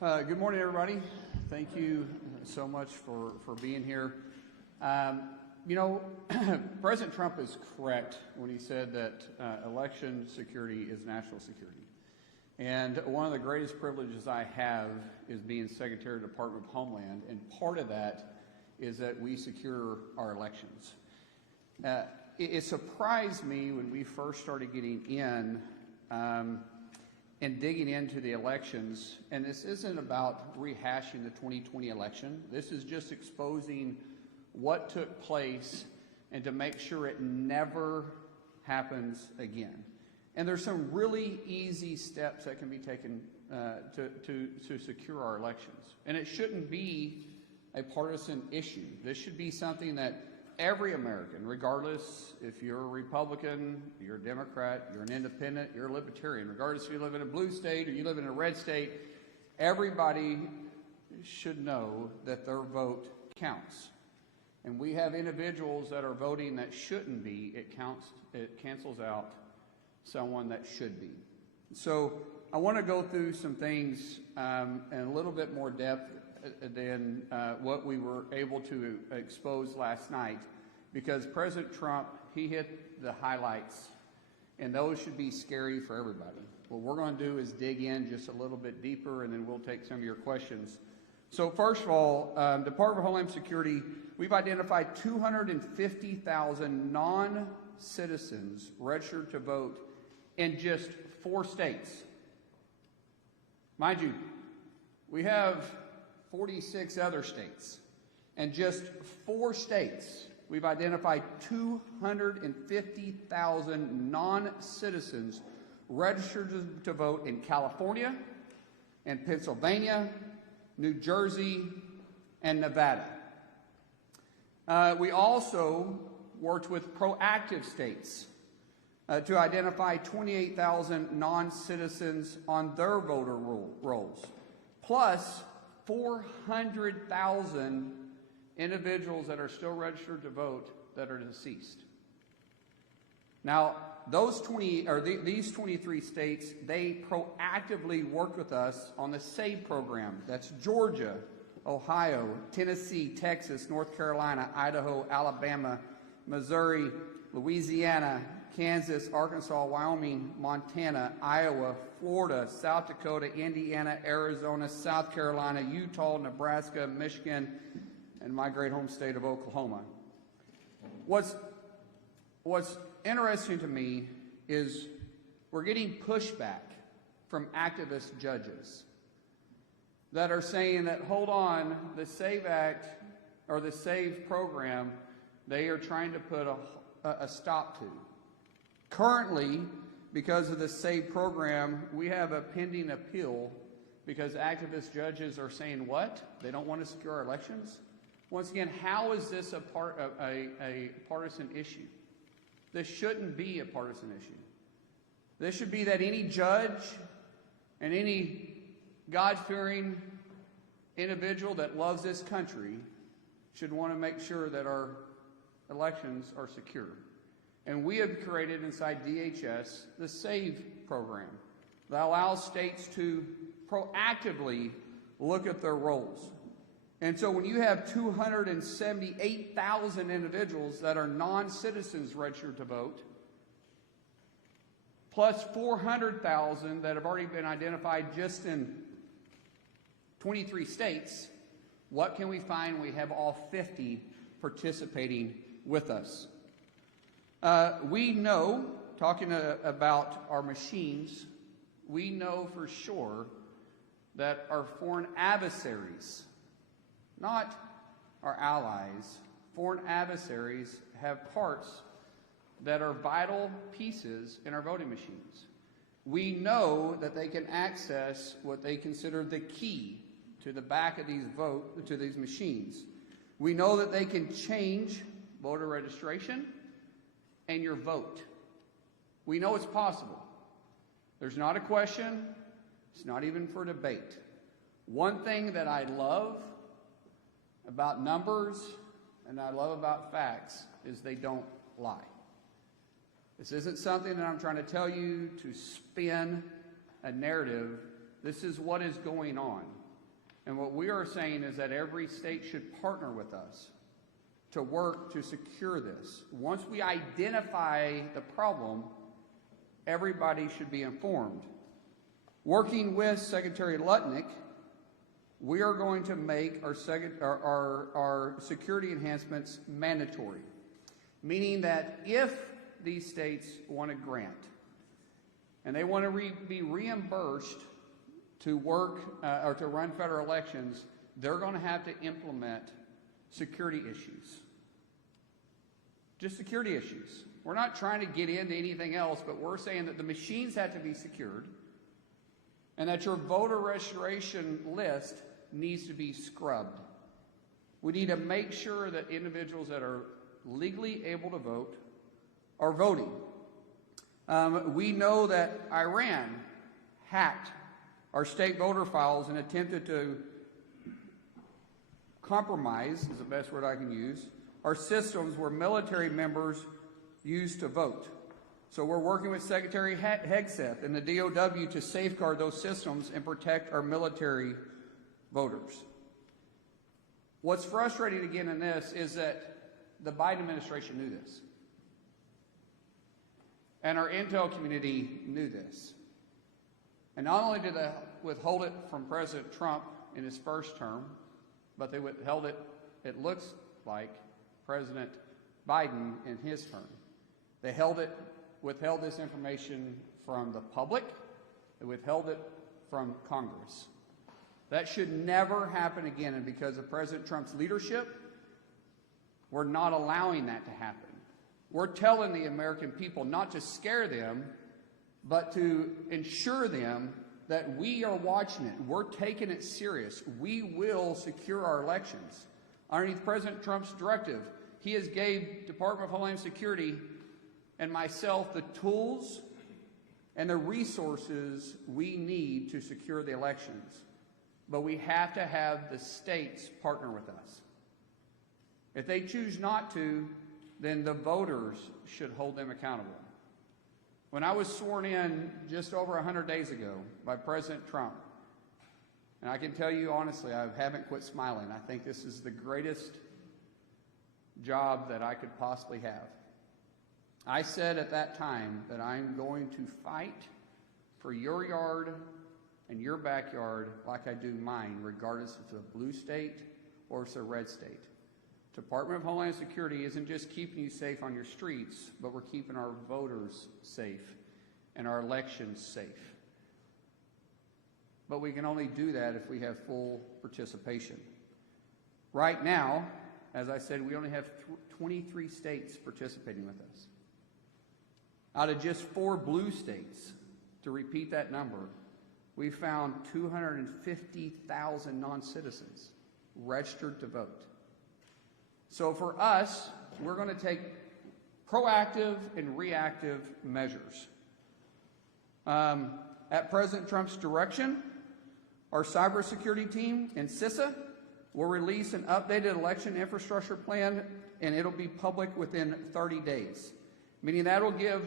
Good morning, everybody. Thank you so much for being here. President Trump is correct when he said that election security is national security. And one of the greatest privileges I have is being Secretary of the Department of Homeland, and part of that is that we secure our elections. It surprised me when we first started getting in and digging into the elections, and this isn't about rehashing the 2020 election. This is just exposing what took place and to make sure it never happens again. And there's some really easy steps that can be taken to secure our elections. And it shouldn't be a partisan issue. This should be something that every American, regardless if you're a Republican, you're a Democrat, you're an independent, you're a libertarian, regardless if you live in a blue state or you live in a red state, everybody should know that their vote counts. And we have individuals that are voting that shouldn't be. It cancels out someone that should be. So I want to go through some things in a little bit more depth than what we were able to expose last night, because President Trump, he hit the highlights, and those should be scary for everybody. What we're going to do is dig in just a little bit deeper, and then we'll take some of your questions. So first of all, Department of Homeland Security, we've identified 250,000 non-citizens registered to vote in just 4 states. Mind you, we have 46 other states. And just 4 states, we've identified 250,000 non-citizens registered to vote in California, and Pennsylvania, New Jersey, and Nevada. We also worked with proactive states to identify 28,000 non-citizens on their voter rolls, plus 400,000 individuals that are still registered to vote that are deceased. Now, these 23 states, they proactively worked with us on the SAVE program. That's Georgia, Ohio, Tennessee, Texas, North Carolina, Idaho, Alabama, Missouri, Louisiana, Kansas, Arkansas, Wyoming, Montana, Iowa, Florida, South Dakota, Indiana, Arizona, South Carolina, Utah, Nebraska, Michigan, and my great home state of Oklahoma. What's interesting to me is we're getting pushback from activist judges that are saying that, hold on, the SAVE Act or the SAVE program, they are trying to put a stop to. Currently, because of the SAVE program, we have a pending appeal because activist judges are saying what? They don't want to secure our elections? Once again, how is this a partisan issue? This shouldn't be a partisan issue. This should be that any judge and any God-fearing individual that loves this country should want to make sure that our elections are secure. And we have created inside DHS the SAVE program that allows states to proactively look at their rolls. And so when you have 278,000 individuals that are non-citizens registered to vote, plus 400,000 that have already been identified just in 23 states, what can we find? We have all 50 participating with us. We know, talking about our machines, we know for sure that our foreign adversaries, not our allies, foreign adversaries have parts that are vital pieces in our voting machines. We know that they can access what they consider the key to the back of these machines. We know that they can change voter registration and your vote. We know it's possible. There's not a question. It's not even for debate. One thing that I love about numbers and I love about facts is they don't lie. This isn't something that I'm trying to tell you to spin a narrative. This is what is going on. And what we are saying is that every state should partner with us to work to secure this. Once we identify the problem, everybody should be informed. Working with Secretary Lutnick, we are going to make our security enhancements mandatory, meaning that if these states want a grant and they want to be reimbursed to work or to run federal elections, they're going to have to implement security issues. Just security issues. We're not trying to get into anything else, but we're saying that the machines have to be secured and that your voter registration list needs to be scrubbed. We need to make sure that individuals that are legally able to vote are voting. We know that Iran hacked our state voter files and attempted to compromise, is the best word I can use, our systems where military members used to vote. So we're working with Secretary Hegseth and the DOW to safeguard those systems and protect our military voters. What's frustrating again in this is that the Biden administration knew this. And our intel community knew this. And not only did they withhold it from President Trump in his first term, but they withheld it, it looks like, President Biden in his term. They withheld this information from the public. They withheld it from Congress. That should never happen again, and because of President Trump's leadership, we're not allowing that to happen. We're telling the American people not to scare them, but to ensure them that we are watching it. We're taking it serious. We will secure our elections. Underneath President Trump's directive, he has gave Department of Homeland Security and myself the tools and the resources we need to secure the elections. But we have to have the states partner with us. If they choose not to, then the voters should hold them accountable. When I was sworn in just over 100 days ago by President Trump, and I can tell you honestly, I haven't quit smiling. I think this is the greatest job that I could possibly have. I said at that time that I'm going to fight for your yard and your backyard like I do mine, regardless if it's a blue state or it's a red state. Department of Homeland Security isn't just keeping you safe on your streets, but we're keeping our voters safe and our elections safe. But we can only do that if we have full participation. Right now, as I said, we only have 23 states participating with us. Out of just 4 blue states, to repeat that number, we found 250,000 non-citizens registered to vote. So for us, we're going to take proactive and reactive measures. At President Trump's direction, our cybersecurity team in CISA will release an updated election infrastructure plan, and it'll be public within 30 days, meaning that'll give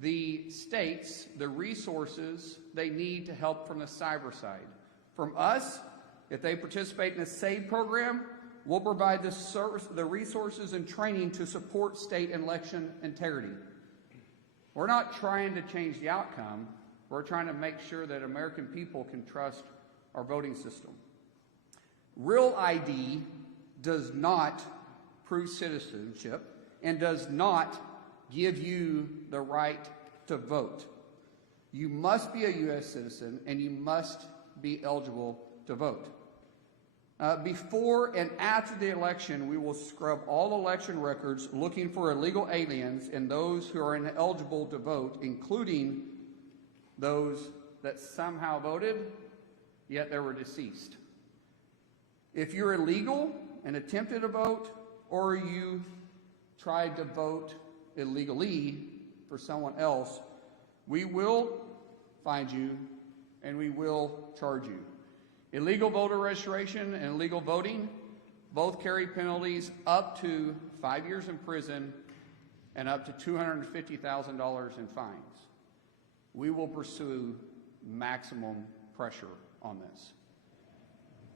the states the resources they need to help from the cyber side. From us, if they participate in the SAVE program, we'll provide the resources and training to support state election integrity. We're not trying to change the outcome. We're trying to make sure that American people can trust our voting system. Real ID does not prove citizenship and does not give you the right to vote. You must be a U.S. citizen and you must be eligible to vote. Before and after the election, we will scrub all election records looking for illegal aliens and those who are ineligible to vote, including those that somehow voted, yet they were deceased. If you're illegal and attempted to vote, or you tried to vote illegally for someone else, we will find you and we will charge you. Illegal voter registration and illegal voting both carry penalties up to 5 years in prison and up to $250,000 in fines. We will pursue maximum pressure on this.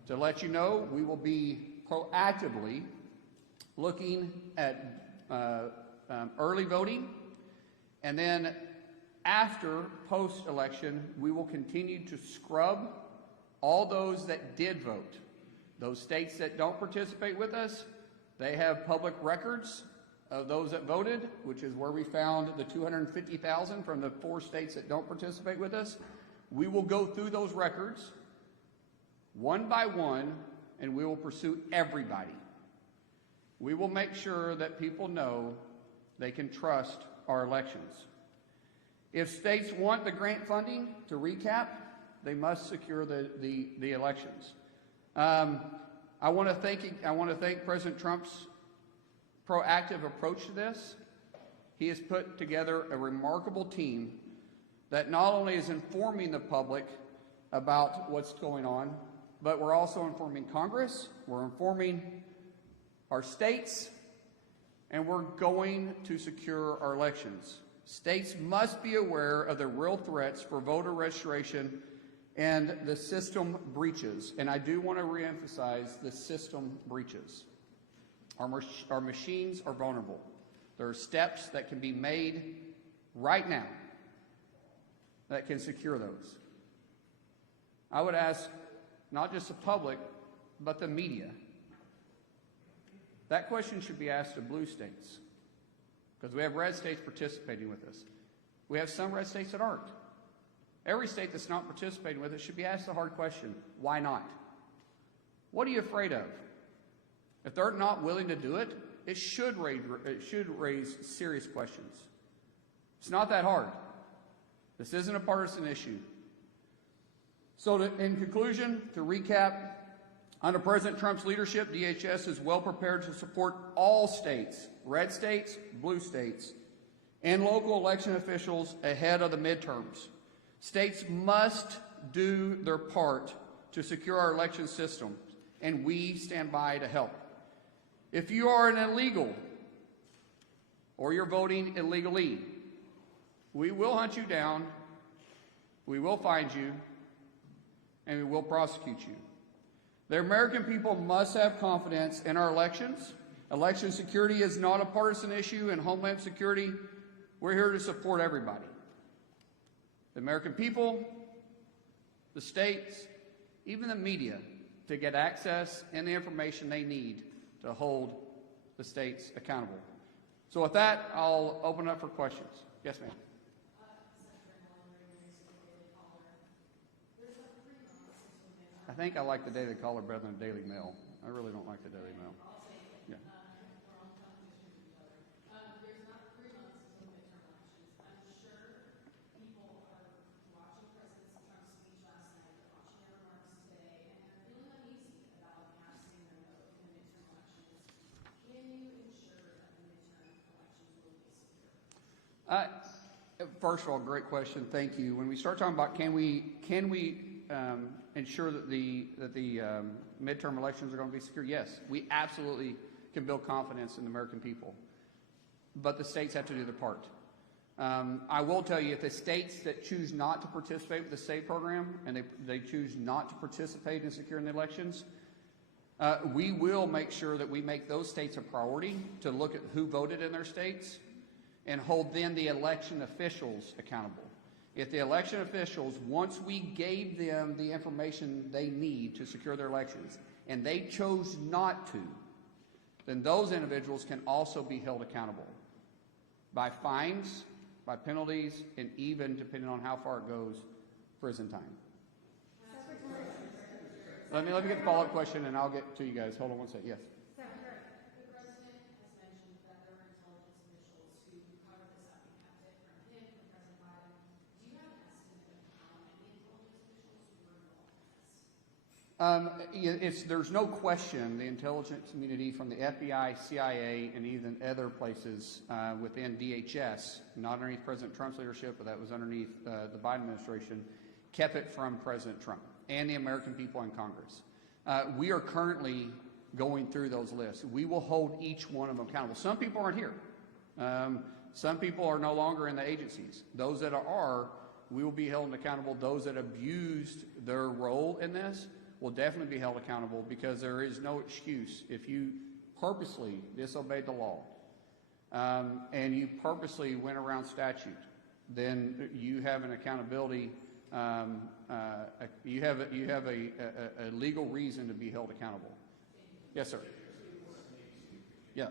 To let you know, we will be proactively looking at early voting, and then after post-election, we will continue to scrub all those that did vote. Those states that don't participate with us, they have public records of those that voted, which is where we found the 250,000 from the 4 states that don't participate with us. We will go through those records one by one, and we will pursue everybody. We will make sure that people know they can trust our elections. If states want the grant funding, to recap, they must secure the elections. I want to thank President Trump's proactive approach to this. He has put together a remarkable team that not only is informing the public about what's going on, but we're also informing Congress, we're informing our states, and we're going to secure our elections. States must be aware of the real threats for voter registration and the system breaches. And I do want to reemphasize the system breaches. Our machines are vulnerable. There are steps that can be made right now that can secure those. I would ask not just the public, but the media. That question should be asked of blue states, because we have red states participating with us. We have some red states that aren't. Every state that's not participating with us should be asked the hard question, why not? What are you afraid of? If they're not willing to do it, it should raise serious questions. It's not that hard. This isn't a partisan issue. So in conclusion, to recap, under President Trump's leadership, DHS is well prepared to support all states, red states, blue states, and local election officials ahead of the midterms. States must do their part to secure our election system, and we stand by to help. If you are an illegal or you're voting illegally, we will hunt you down, we will find you, and we will prosecute you. The American people must have confidence in our elections. Election security is not a partisan issue, and Homeland Security, we're here to support everybody. The American people, the states, even the media, to get access and the information they need to hold the states accountable. So with that, I'll open up for questions. Yes, ma'am. I think I like the Daily Caller better than the Daily Mail. I really don't like the Daily Mail. Yeah. There's not 3 months until midterm elections. I'm sure people are watching President Trump's speech last night, watching their remarks today, and are feeling uneasy about casting their vote in the midterm elections. Can you ensure that the midterm elections will be secure? First of all, great question. Thank you. When we start talking about can we ensure that the midterm elections are going to be secure? Yes, we absolutely can build confidence in the American people, but the states have to do their part. I will tell you, if the states that choose not to participate with the SAVE program and they choose not to participate in securing the elections, we will make sure that we make those states a priority to look at who voted in their states and hold then the election officials accountable. If the election officials, once we gave them the information they need to secure their elections, and they chose not to, then those individuals can also be held accountable by fines, by penalties, and even, depending on how far it goes, prison time. Let me get the follow-up question, and I'll get to you guys. Hold on one second. Yes. There's no question the intelligence community from the FBI, CIA, and even other places within DHS, not underneath President Trump's leadership, but that was underneath the Biden administration, kept it from President Trump and the American people in Congress. We are currently going through those lists. We will hold each one of them accountable. Some people aren't here. Some people are no longer in the agencies. Those that are, we will be held accountable. Those that abused their role in this will definitely be held accountable, because there is no excuse if you purposely disobeyed the law and you purposely went around statute, then you have an accountability. You have a legal reason to be held accountable. Yes, sir. Yeah.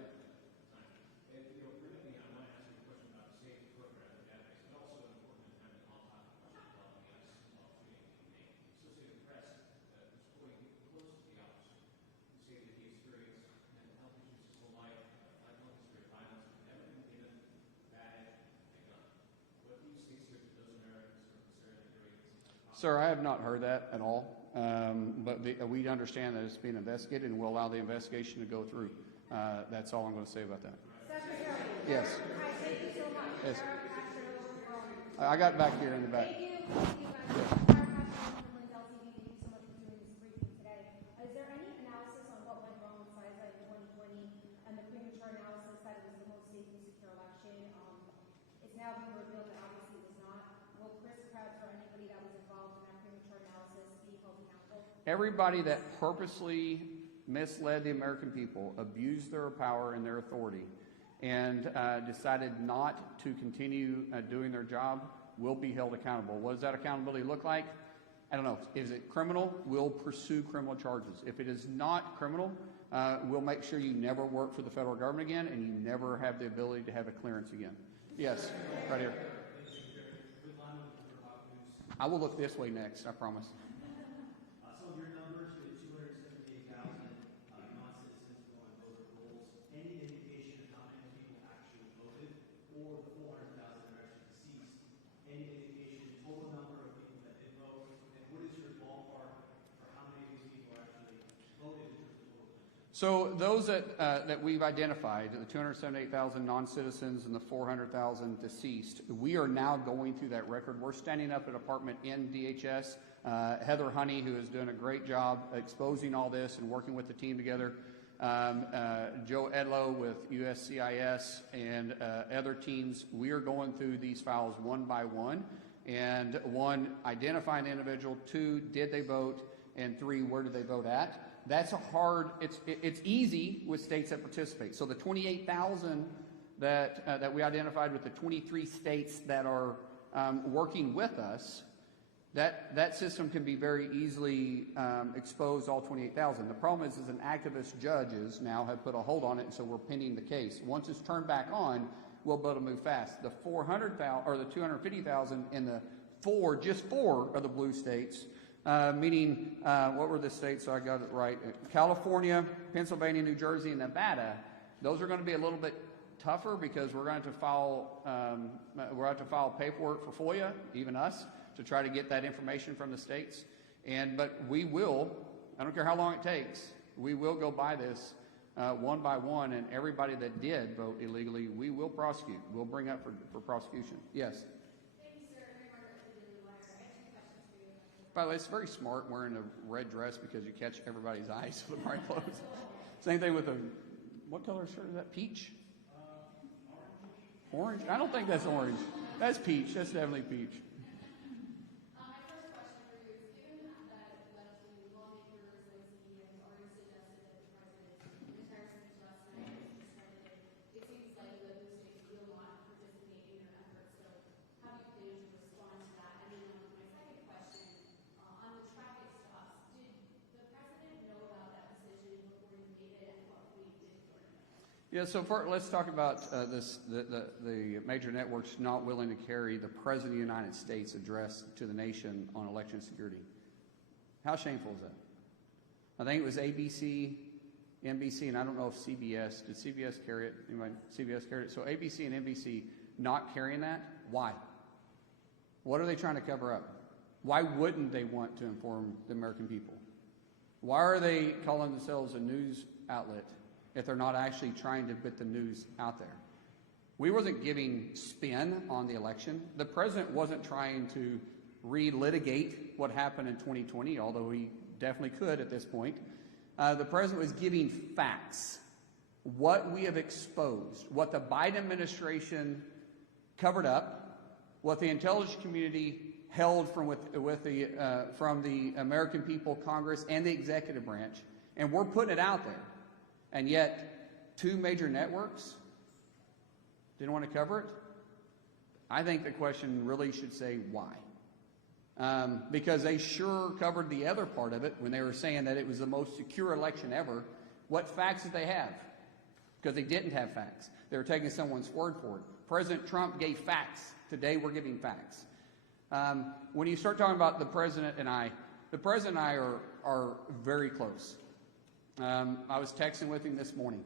Sir, I have not heard that at all, but we understand that it's being investigated, and we'll allow the investigation to go through. That's all I'm going to say about that. Secretary. Yes. Hi, thank you so much. Yes. Sarah Castro from- I got back here in the back. Thank you. Thank you, guys. Sarah Castro from Lindell TV. Thank you so much for doing this briefing today. Is there any analysis on what went wrong with SISA in 2020 and the premature analysis that it was the most safe and secure election? It's now being revealed that obviously it was not. Will Chris Krebs or anybody that was involved in that premature analysis be held accountable? Everybody that purposely misled the American people, abused their power and their authority, and decided not to continue doing their job will be held accountable. What does that accountability look like? I don't know. Is it criminal? We'll pursue criminal charges. If it is not criminal, we'll make sure you never work for the federal government again, and you never have the ability to have a clearance again. Yes, right here. I will look this way next, I promise. Some of your numbers, you had 278,000 non-citizens go on voter rolls. Any indication of how many people actually voted, or the 400,000 are actually deceased? Any indication, total number of people that did vote, and what is your ballpark for how many of these people actually voted in terms of voting? So those that we've identified, the 278,000 non-citizens and the 400,000 deceased, we are now going through that record. We're standing up a department in DHS. Heather Honey, who is doing a great job exposing all this and working with the team together. Joe Edlow with USCIS and other teams. We are going through these files one by one. And one, identifying the individual. Two, did they vote? And three, where did they vote at? That's a hard, it's easy with states that participate. So the 28,000 that we identified with the 23 states that are working with us, that system can be very easily exposed, all 28,000. The problem is an activist judges now have put a hold on it, and so we're pending the case. Once it's turned back on, we'll be able to move fast. The 400,000 or the 250,000 in the just four of the blue states. Meaning, what were the states? So I got it right. California, Pennsylvania, New Jersey, and Nevada. Those are going to be a little bit tougher because we're going to file paperwork for FOIA, even us, to try to get that information from the states. But we will. I don't care how long it takes. We will go by this one by one, and everybody that did vote illegally, we will prosecute. We'll bring up for prosecution. Yes. By the way, it's very smart wearing a red dress because you catch everybody's eyes with the right clothes. Same thing with what color shirt is that? Peach? Orange? I don't think that's orange. That's peach. That's definitely peach. My first question for you is, given that left-wing lawmakers like CPAC have already suggested that the president's entire speech last night was discredited, it seems like the blue states will not participate in your efforts. So how do you plan to respond to that? And then my second question, on the traffic stops, did the president know about that decision before he made it, and what we did for him? Yeah, so let's talk about the major networks not willing to carry the President of the United States address to the nation on election security. How shameful is that? I think it was ABC, NBC, and I don't know if CBS. Did CBS carry it? Anybody? CBS carried it. So ABC and NBC not carrying that? Why? What are they trying to cover up? Why wouldn't they want to inform the American people? Why are they calling themselves a news outlet if they're not actually trying to put the news out there? We wasn't giving spin on the election. The president wasn't trying to relitigate what happened in 2020, although he definitely could at this point. The president was giving facts, what we have exposed, what the Biden administration covered up, what the intelligence community held from the American people, Congress, and the executive branch, and we're putting it out there. And yet, 2 major networks didn't want to cover it. I think the question really should say why. Because they sure covered the other part of it when they were saying that it was the most secure election ever. What facts did they have? Because they didn't have facts. They were taking someone's word for it. President Trump gave facts. Today we're giving facts. When you start talking about the president and I are very close. I was texting with him this morning.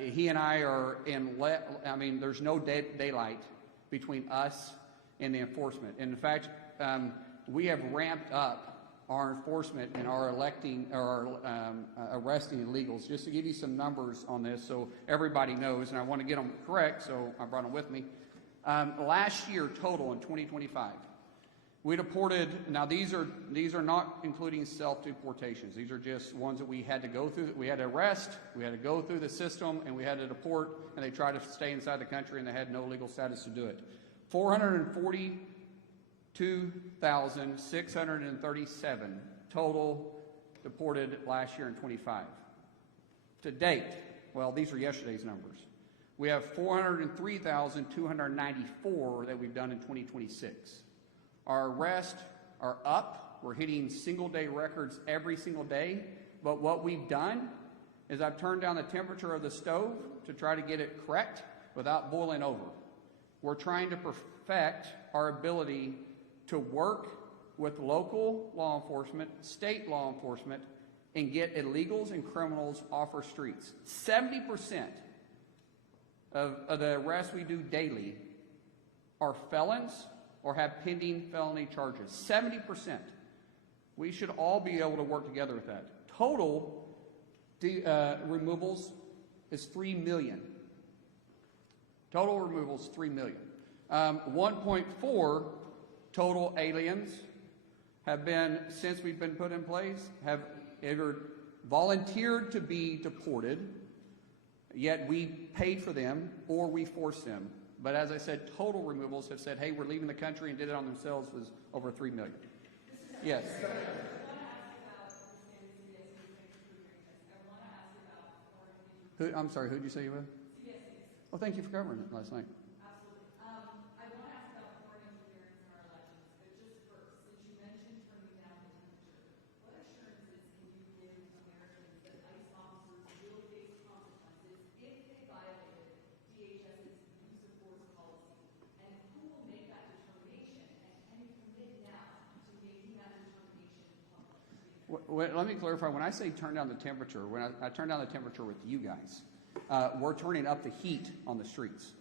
He and I are there's no daylight between us and the enforcement. And in fact, we have ramped up our enforcement and our arresting illegals. Just to give you some numbers on this so everybody knows, and I want to get them correct, so I brought them with me. Last year total in 2025, we deported, now these are not including self-deportations. These are just ones that we had to go through, that we had to arrest, we had to go through the system, and we had to deport, and they tried to stay inside the country, and they had no legal status to do it. 442,637 total deported last year in 25. To date, well, these are yesterday's numbers. We have 403,294 that we've done in 2026. Our arrests are up. We're hitting single-day records every single day. But what we've done is I've turned down the temperature of the stove to try to get it correct without boiling over. We're trying to perfect our ability to work with local law enforcement, state law enforcement, and get illegals and criminals off our streets. 70% of the arrests we do daily are felons or have pending felony charges. 70%. We should all be able to work together with that. Total removals is 3 million. Total removals, 3 million. 1.4 total aliens have been, since we've been put in place, have either volunteered to be deported, yet we paid for them, or we forced them. But as I said, total removals have said, hey, we're leaving the country and did it on themselves was over 3 million. Yes. I'm sorry, who did you say you were with? Well, thank you for covering it last night. Absolutely. I want to ask about foreign interference in our elections, but just first, since you mentioned turning down the temperature, what assurances can you give Americans that ICE officers will face consequences if they violated DHS's use of force policy? And who will make that determination? And can you commit now to making that determination public? Let me clarify. When I say turn down the temperature, when I turn down the temperature with you guys, we're turning up the heat on the streets.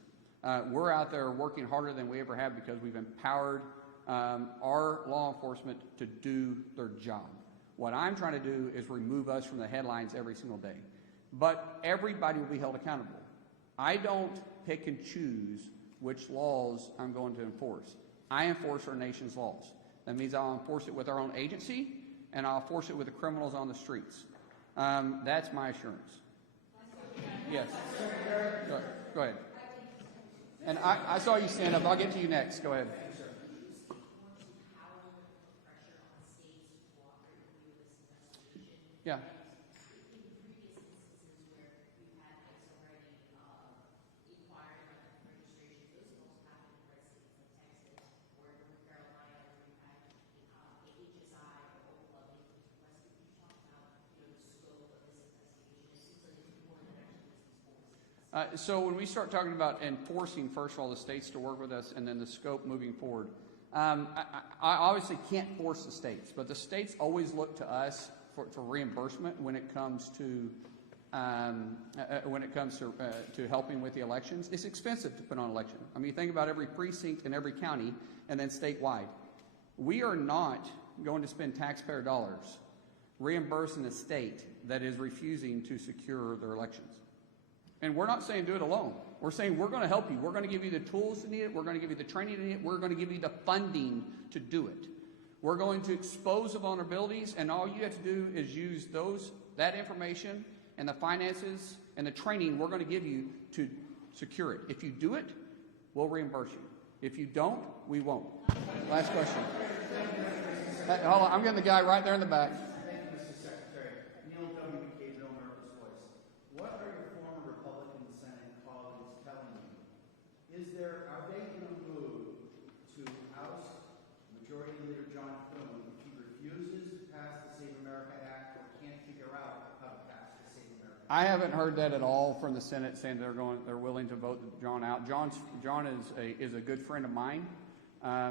We're out there working harder than we ever have because we've empowered our law enforcement to do their job. What I'm trying to do is remove us from the headlines every single day. But everybody will be held accountable. I don't pick and choose which laws I'm going to enforce. I enforce our nation's laws. That means I'll enforce it with our own agency, and I'll enforce it with the criminals on the streets. That's my assurance. Yes. Go ahead. And I saw you stand up. I'll get to you next. Go ahead. Yeah. So when we start talking about enforcing, first of all, the states to work with us and then the scope moving forward, I obviously can't force the states, but the states always look to us for reimbursement when it comes to helping with the elections. It's expensive to put on an election. I mean, you think about every precinct in every county and then statewide. We are not going to spend taxpayer dollars reimbursing a state that is refusing to secure their elections. And we're not saying do it alone. We're saying we're going to help you. We're going to give you the tools to need it. We're going to give you the training to need it. We're going to give you the funding to do it. We're going to expose the vulnerabilities, and all you have to do is use that information and the finances and the training we're going to give you to secure it. If you do it, we'll reimburse you. If you don't, we won't. Last question. Hold on, I'm getting the guy right there in the back. Thank you, Mr. Secretary. Neil W. McCabe, Middle America's Voice. What are your former Republican Senate colleagues telling you? Are they in a mood to oust Majority Leader John Thune if he refuses to pass the Save America Act or can't figure out how to pass the Save America Act? I haven't heard that at all from the Senate saying they're willing to vote John out. John is a good friend of mine.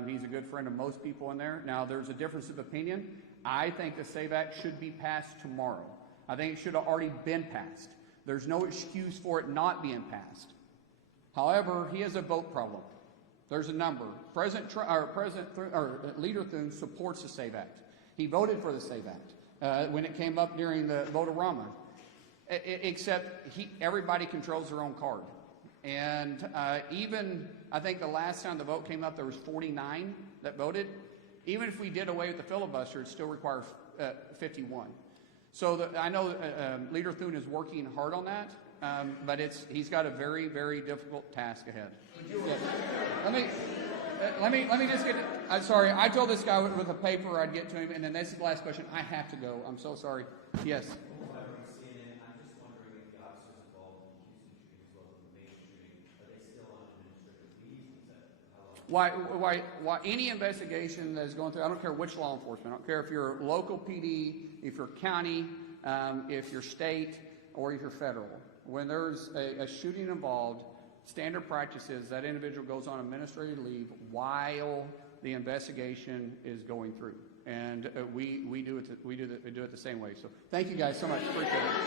He's a good friend of most people in there. Now, there's a difference of opinion. I think the SAVE Act should be passed tomorrow. I think it should have already been passed. There's no excuse for it not being passed. However, he has a vote problem. There's a number. Leader Thune supports the SAVE Act. He voted for the SAVE Act when it came up during the vote-a-rama. Except everybody controls their own card. And even, I think the last time the vote came up, there was 49 that voted. Even if we did away with the filibuster, it still requires 51. So I know Leader Thune is working hard on that, but he's got a very, very difficult task ahead. Yeah. Let me just get it. I'm sorry. I told this guy with a paper I'd get to him, and then this is the last question. I have to go. I'm so sorry. Yes. Why any investigation that is going through, I don't care which law enforcement, I don't care if you're local PD, if you're county, if you're state, or if you're federal. When there's a shooting involved, standard practice is that individual goes on administrative leave while the investigation is going through. And we do it the same way. So thank you guys so much. Appreciate it.